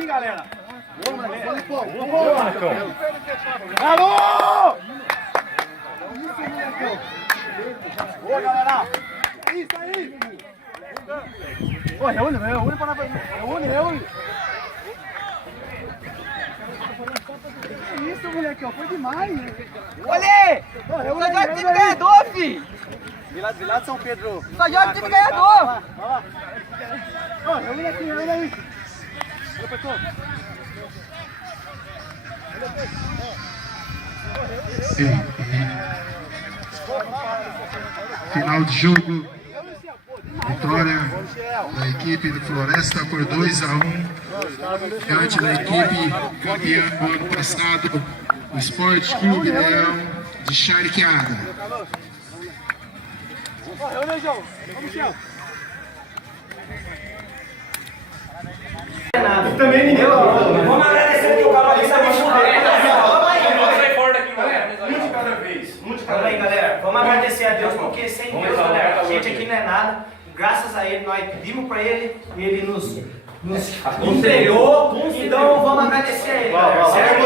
assim, galera. Boa, Marcão. Alô! Boa, galera. Isso aí. Ô, reúne pra nós. Reúne. Que isso, moleque, ó, foi demais. Olê! Só joga time ganhador, fi! Vilado São Pedro. Só joga time ganhador! Vai lá. Ô, reúne aí. Olha, pessoal. Final de jogo, vitória da equipe do Floresta por 2-1 diante da equipe campeã do ano passado, o Esporte Clube Leão de Charqueada. Reúne, João. Vamos, Michel. Também ninguém. Vamos agradecer que o canal aqui está me fudendo. Calma aí, galera. Vamos agradecer a Deus, porque sem Deus, galera, a gente aqui não é nada. Graças a Ele, nós pedimos para Ele e Ele nos entregou. Então vamos agradecer a Ele, galera. Certo?